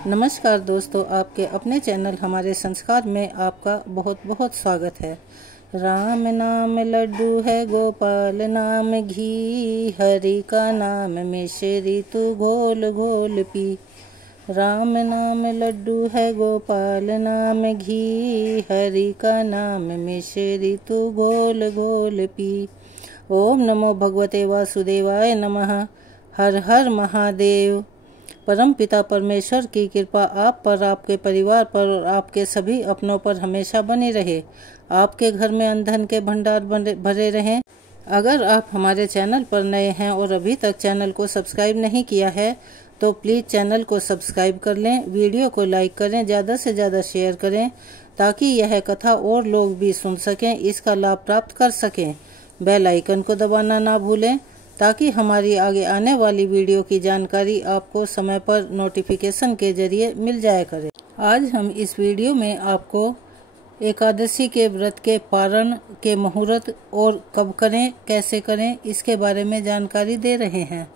नमस्कार दोस्तों, आपके अपने चैनल हमारे संस्कार में आपका बहुत बहुत स्वागत है। राम नाम लड्डू है, गोपाल नाम घी, हरि का नाम मिश्री तू घोल घोल पी। राम नाम लड्डू है, गोपाल नाम घी, हरि का नाम मिश्री तू घोल घोल पी। ओम नमो भगवते वासुदेवाय नमः। हर हर महादेव। परम पिता परमेश्वर की कृपा आप पर, आपके परिवार पर और आपके सभी अपनों पर हमेशा बनी रहे। आपके घर में अन्न धन के भंडार भरे रहें। अगर आप हमारे चैनल पर नए हैं और अभी तक चैनल को सब्सक्राइब नहीं किया है तो प्लीज़ चैनल को सब्सक्राइब कर लें, वीडियो को लाइक करें, ज़्यादा से ज़्यादा शेयर करें ताकि यह कथा और लोग भी सुन सकें, इसका लाभ प्राप्त कर सकें। बेल आइकन को दबाना ना भूलें ताकि हमारी आगे आने वाली वीडियो की जानकारी आपको समय पर नोटिफिकेशन के जरिए मिल जाया करे। आज हम इस वीडियो में आपको एकादशी के व्रत के पारण के मुहूर्त और कब करें, कैसे करें, इसके बारे में जानकारी दे रहे हैं।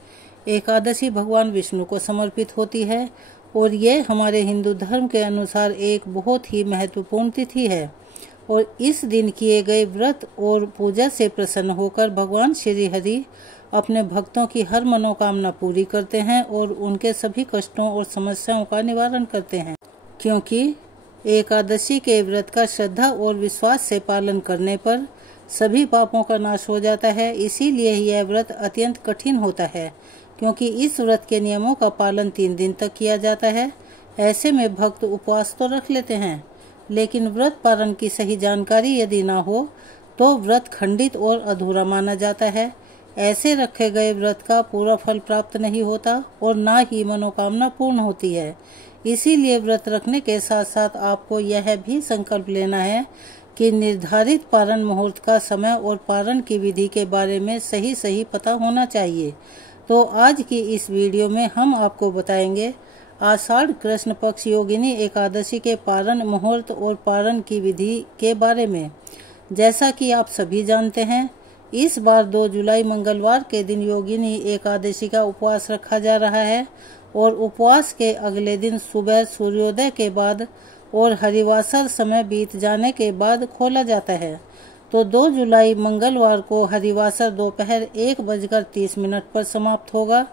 एकादशी भगवान विष्णु को समर्पित होती है और ये हमारे हिंदू धर्म के अनुसार एक बहुत ही महत्वपूर्ण तिथि है और इस दिन किए गए व्रत और पूजा से प्रसन्न होकर भगवान श्री हरि अपने भक्तों की हर मनोकामना पूरी करते हैं और उनके सभी कष्टों और समस्याओं का निवारण करते हैं। क्योंकि एकादशी के व्रत का श्रद्धा और विश्वास से पालन करने पर सभी पापों का नाश हो जाता है, इसीलिए यह व्रत अत्यंत कठिन होता है। क्योंकि इस व्रत के नियमों का पालन 3 दिन तक किया जाता है। ऐसे में भक्त उपवास तो रख लेते हैं, लेकिन व्रत पालन की सही जानकारी यदि ना हो तो व्रत खंडित और अधूरा माना जाता है। ऐसे रखे गए व्रत का पूरा फल प्राप्त नहीं होता और ना ही मनोकामना पूर्ण होती है। इसीलिए व्रत रखने के साथ साथ आपको यह भी संकल्प लेना है कि निर्धारित पारण मुहूर्त का समय और पारण की विधि के बारे में सही पता होना चाहिए। तो आज की इस वीडियो में हम आपको बताएंगे आषाढ़ कृष्ण पक्ष योगिनी एकादशी के पारण मुहूर्त और पारण की विधि के बारे में। जैसा कि आप सभी जानते हैं, इस बार 2 जुलाई मंगलवार के दिन योगिनी एकादशी का उपवास रखा जा रहा है और उपवास के अगले दिन सुबह सूर्योदय के बाद और हरिवासर समय बीत जाने के बाद खोला जाता है। तो 2 जुलाई मंगलवार को हरिवासर दोपहर 1:30 पर समाप्त होगा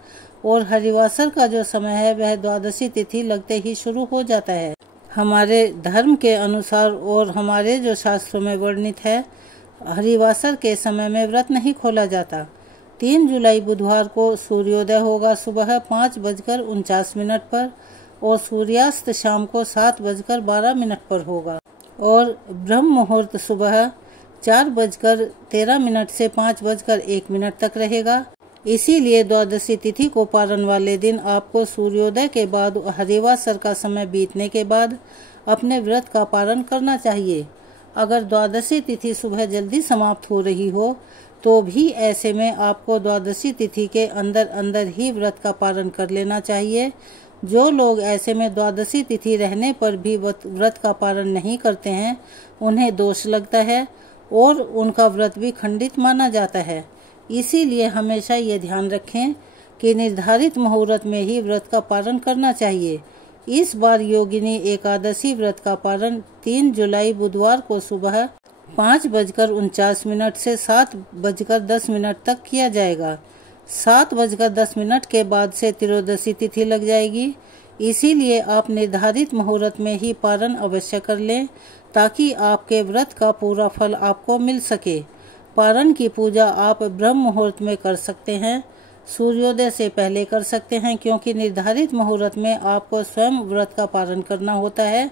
और हरिवासर का जो समय है वह द्वादशी तिथि लगते ही शुरू हो जाता है। हमारे धर्म के अनुसार और हमारे जो शास्त्रों में वर्णित है, हरिवासर के समय में व्रत नहीं खोला जाता। 3 जुलाई बुधवार को सूर्योदय होगा सुबह 5:49 पर और सूर्यास्त शाम को 7:12 पर होगा और ब्रह्म मुहूर्त सुबह 4:13 से 5:01 तक रहेगा। इसीलिए द्वादशी तिथि को पारण वाले दिन आपको सूर्योदय के बाद हरिवासर का समय बीतने के बाद अपने व्रत का पारण करना चाहिए। अगर द्वादशी तिथि सुबह जल्दी समाप्त हो रही हो तो भी ऐसे में आपको द्वादशी तिथि के अंदर ही व्रत का पारण कर लेना चाहिए। जो लोग ऐसे में द्वादशी तिथि रहने पर भी व्रत का पारण नहीं करते हैं, उन्हें दोष लगता है और उनका व्रत भी खंडित माना जाता है। इसीलिए हमेशा ये ध्यान रखें कि निर्धारित मुहूर्त में ही व्रत का पारण करना चाहिए। इस बार योगिनी एकादशी व्रत का पारण 3 जुलाई बुधवार को सुबह 5:49 से 7:10 तक किया जाएगा। 7:10 के बाद से त्रयोदशी तिथि लग जाएगी। इसीलिए आप निर्धारित मुहूर्त में ही पारण अवश्य कर लें ताकि आपके व्रत का पूरा फल आपको मिल सके। पारण की पूजा आप ब्रह्म मुहूर्त में कर सकते हैं, सूर्योदय से पहले कर सकते हैं, क्योंकि निर्धारित मुहूर्त में आपको स्वयं व्रत का पारण करना होता है।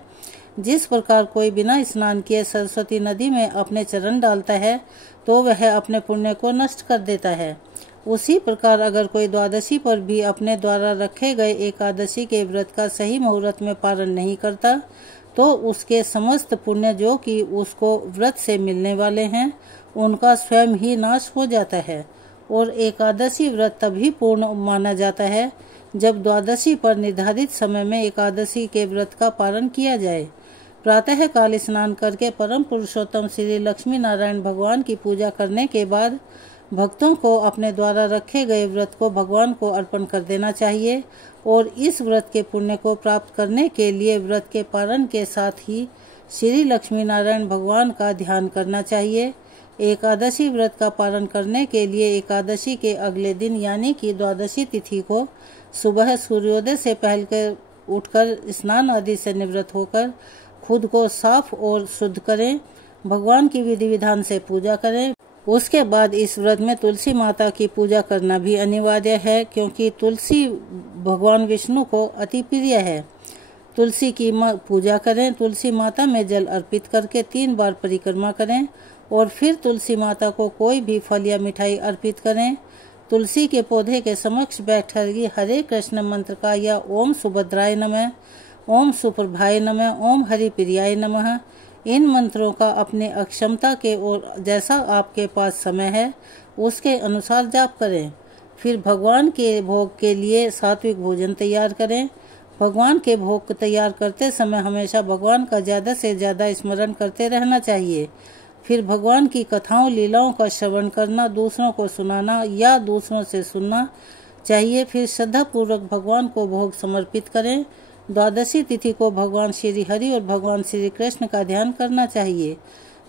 जिस प्रकार कोई बिना स्नान किए सरस्वती नदी में अपने चरण डालता है तो वह अपने पुण्य को नष्ट कर देता है, उसी प्रकार अगर कोई द्वादशी पर भी अपने द्वारा रखे गए एकादशी के व्रत का सही मुहूर्त में पारण नहीं करता तो उसके समस्त पुण्य जो कि उसको व्रत से मिलने वाले हैं उनका स्वयं ही नाश हो जाता है। और एकादशी व्रत तभी पूर्ण माना जाता है जब द्वादशी पर निर्धारित समय में एकादशी के व्रत का पारण किया जाए। प्रातः काल स्नान करके परम पुरुषोत्तम श्री लक्ष्मी नारायण भगवान की पूजा करने के बाद भक्तों को अपने द्वारा रखे गए व्रत को भगवान को अर्पण कर देना चाहिए और इस व्रत के पुण्य को प्राप्त करने के लिए व्रत के पालन के साथ ही श्री लक्ष्मी नारायण भगवान का ध्यान करना चाहिए। एकादशी व्रत का पालन करने के लिए एकादशी के अगले दिन यानी कि द्वादशी तिथि को सुबह सूर्योदय से पहले उठकर स्नान आदि से निवृत्त होकर खुद को साफ और शुद्ध करें, भगवान की विधि विधान से पूजा करें। उसके बाद इस व्रत में तुलसी माता की पूजा करना भी अनिवार्य है, क्योंकि तुलसी भगवान विष्णु को अति प्रिय है। तुलसी की पूजा करें, तुलसी माता में जल अर्पित करके 3 बार परिक्रमा करें और फिर तुलसी माता को कोई भी फल या मिठाई अर्पित करें। तुलसी के पौधे के समक्ष बैठकर हरे कृष्ण मंत्र का या ओम सुभद्राय नमः, ओम सुप्रभाय नमः, ओम हरिप्रियाय नमः, इन मंत्रों का अपने अक्षमता के और जैसा आपके पास समय है उसके अनुसार जाप करें। फिर भगवान के भोग के लिए सात्विक भोजन तैयार करें। भगवान के भोग तैयार करते समय हमेशा भगवान का ज़्यादा से ज़्यादा स्मरण करते रहना चाहिए। फिर भगवान की कथाओं लीलाओं का श्रवण करना, दूसरों को सुनाना या दूसरों से सुनना चाहिए। फिर श्रद्धा पूर्वक भगवान को भोग समर्पित करें। द्वादशी तिथि को भगवान श्री हरि और भगवान श्री कृष्ण का ध्यान करना चाहिए।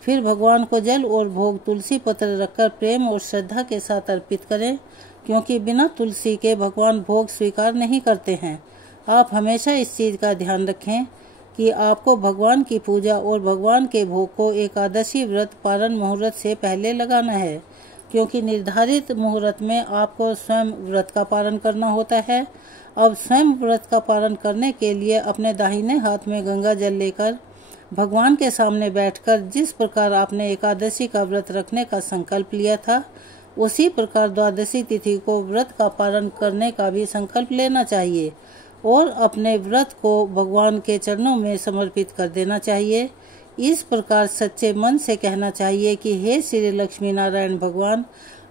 फिर भगवान को जल और भोग तुलसी पत्र रखकर प्रेम और श्रद्धा के साथ अर्पित करें, क्योंकि बिना तुलसी के भगवान भोग स्वीकार नहीं करते हैं। आप हमेशा इस चीज़ का ध्यान रखें कि आपको भगवान की पूजा और भगवान के भोग को एकादशी व्रत पारण मुहूर्त से पहले लगाना है, क्योंकि निर्धारित मुहूर्त में आपको स्वयं व्रत का पालन करना होता है। अब स्वयं व्रत का पालन करने के लिए अपने दाहिने हाथ में गंगा जल लेकर भगवान के सामने बैठकर जिस प्रकार आपने एकादशी का व्रत रखने का संकल्प लिया था, उसी प्रकार द्वादशी तिथि को व्रत का पालन करने का भी संकल्प लेना चाहिए और अपने व्रत को भगवान के चरणों में समर्पित कर देना चाहिए। इस प्रकार सच्चे मन से कहना चाहिए कि हे श्री लक्ष्मी नारायण भगवान,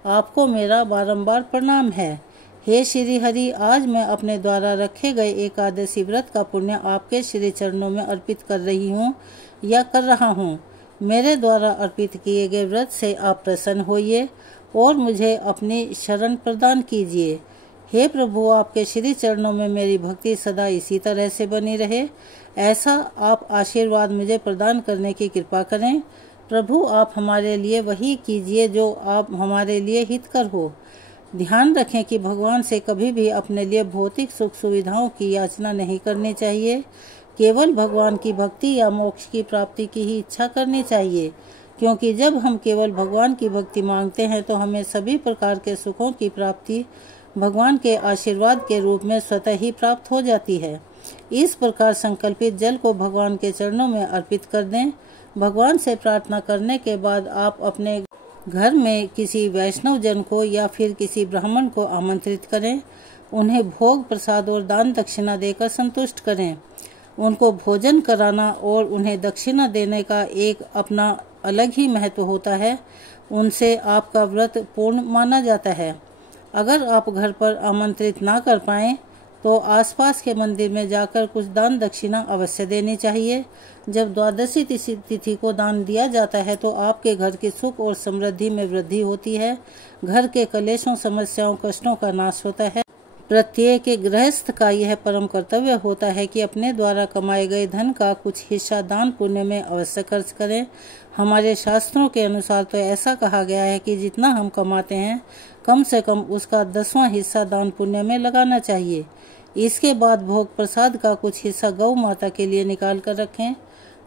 आपको मेरा बारंबार प्रणाम है। हे श्री हरि, आज मैं अपने द्वारा रखे गए एकादशी व्रत का पुण्य आपके श्री चरणों में अर्पित कर रही हूँ या कर रहा हूँ। मेरे द्वारा अर्पित किए गए व्रत से आप प्रसन्न होइए और मुझे अपनी शरण प्रदान कीजिए। हे प्रभु, आपके श्री चरणों में मेरी भक्ति सदा इसी तरह से बनी रहे, ऐसा आप आशीर्वाद मुझे प्रदान करने की कृपा करें। प्रभु, आप हमारे लिए वही कीजिए जो आप हमारे लिए हितकर हो। ध्यान रखें कि भगवान से कभी भी अपने लिए भौतिक सुख सुविधाओं की याचना नहीं करनी चाहिए। केवल भगवान की भक्ति या मोक्ष की प्राप्ति की ही इच्छा करनी चाहिए, क्योंकि जब हम केवल भगवान की भक्ति मांगते हैं तो हमें सभी प्रकार के सुखों की प्राप्ति भगवान के आशीर्वाद के रूप में स्वतः ही प्राप्त हो जाती है। इस प्रकार संकल्पित जल को भगवान के चरणों में अर्पित कर दें। भगवान से प्रार्थना करने के बाद आप अपने घर में किसी वैष्णव जन को या फिर किसी ब्राह्मण को आमंत्रित करें। उन्हें भोग प्रसाद और दान दक्षिणा देकर संतुष्ट करें। उनको भोजन कराना और उन्हें दक्षिणा देने का एक अपना अलग ही महत्व होता है। उनसे आपका व्रत पूर्ण माना जाता है। अगर आप घर पर आमंत्रित ना कर पाएं तो आसपास के मंदिर में जाकर कुछ दान दक्षिणा अवश्य देनी चाहिए। जब द्वादशी तिथि को दान दिया जाता है तो आपके घर के सुख और समृद्धि में वृद्धि होती है। घर के कलेशों, समस्याओं, कष्टों का नाश होता है। प्रत्येक गृहस्थ का यह परम कर्तव्य होता है कि अपने द्वारा कमाए गए धन का कुछ हिस्सा दान पुण्य में अवश्य खर्च करें। हमारे शास्त्रों के अनुसार तो ऐसा कहा गया है कि जितना हम कमाते हैं कम से कम उसका 10वां हिस्सा दान पुण्य में लगाना चाहिए। इसके बाद भोग प्रसाद का कुछ हिस्सा गौ माता के लिए निकाल कर रखें।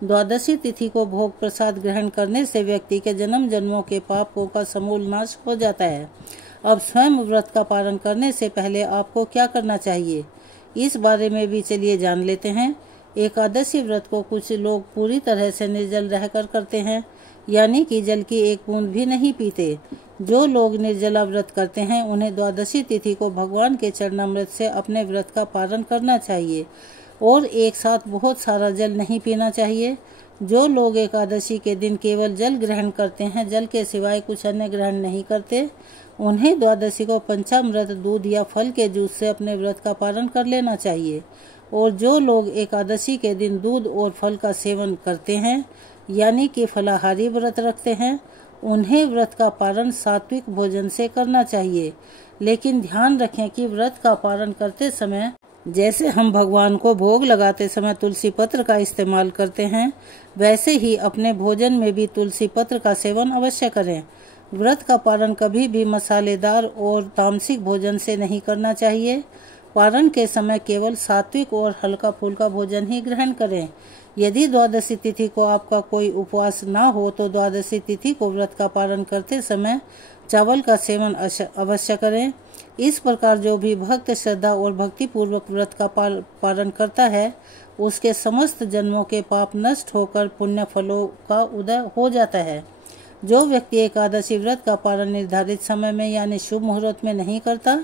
द्वादशी तिथि को भोग प्रसाद ग्रहण करने से व्यक्ति के जन्म जन्मों के पापों का समूल नाश हो जाता है। अब स्वयं व्रत का पालन करने से पहले आपको क्या करना चाहिए, इस बारे में भी चलिए जान लेते हैं। एकादशी व्रत को कुछ लोग पूरी तरह से निर्जल रहकर करते हैं, यानी कि जल की एक बूंद भी नहीं पीते। जो लोग निर्जला व्रत करते हैं उन्हें द्वादशी तिथि को भगवान के चरणामृत से अपने व्रत का पालन करना चाहिए और एक साथ बहुत सारा जल नहीं पीना चाहिए। जो लोग एकादशी के दिन केवल जल ग्रहण करते हैं, जल के सिवाय कुछ अन्य ग्रहण नहीं करते, उन्हें द्वादशी को पंचामृत, दूध या फल के जूस से अपने व्रत का पालन कर लेना चाहिए। और जो लोग एकादशी के दिन दूध और फल का सेवन करते हैं, यानी कि फलाहारी व्रत रखते हैं, उन्हें व्रत का पारण सात्विक भोजन से करना चाहिए। लेकिन ध्यान रखें कि व्रत का पारण करते समय जैसे हम भगवान को भोग लगाते समय तुलसी पत्र का इस्तेमाल करते हैं, वैसे ही अपने भोजन में भी तुलसी पत्र का सेवन अवश्य करें। व्रत का पारण कभी भी मसालेदार और तामसिक भोजन से नहीं करना चाहिए। पारण के समय केवल सात्विक और हल्का फुल्का भोजन ही ग्रहण करें। यदि द्वादशी तिथि को आपका कोई उपवास ना हो तो द्वादशी तिथि को व्रत का पारण करते समय चावल का सेवन अवश्य करें। इस प्रकार जो भी भक्त श्रद्धा और भक्ति पूर्वक व्रत का पारण करता है, उसके समस्त जन्मों के पाप नष्ट होकर पुण्य फलों का उदय हो जाता है। जो व्यक्ति एकादशी व्रत का पारण निर्धारित समय में यानी शुभ मुहूर्त में नहीं करता,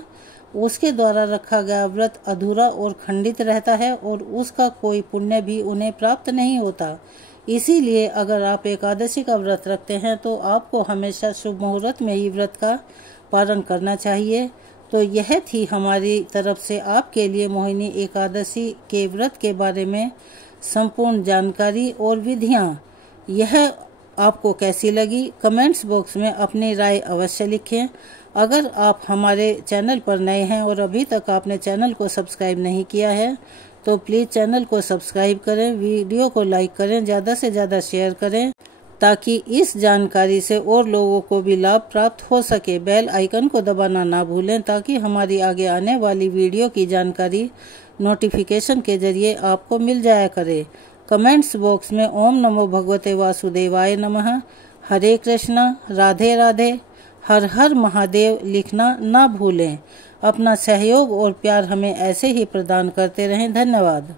उसके द्वारा रखा गया व्रत अधूरा और खंडित रहता है और उसका कोई पुण्य भी उन्हें प्राप्त नहीं होता। इसीलिए अगर आप एकादशी का व्रत रखते हैं तो आपको हमेशा शुभ मुहूर्त में ही व्रत का पारण करना चाहिए। तो यह थी हमारी तरफ से आपके लिए मोहिनी एकादशी के व्रत के बारे में संपूर्ण जानकारी और विधियां। यह आपको कैसी लगी, कमेंट्स बॉक्स में अपनी राय अवश्य लिखें। अगर आप हमारे चैनल पर नए हैं और अभी तक आपने चैनल को सब्सक्राइब नहीं किया है तो प्लीज़ चैनल को सब्सक्राइब करें, वीडियो को लाइक करें, ज़्यादा से ज़्यादा शेयर करें ताकि इस जानकारी से और लोगों को भी लाभ प्राप्त हो सके। बेल आइकन को दबाना ना भूलें ताकि हमारी आगे आने वाली वीडियो की जानकारी नोटिफिकेशन के जरिए आपको मिल जाया करे। कमेंट्स बॉक्स में ओम नमो भगवते वासुदेवाय नमः, हरे कृष्णा, राधे राधे, हर हर महादेव लिखना ना भूलें। अपना सहयोग और प्यार हमें ऐसे ही प्रदान करते रहें। धन्यवाद।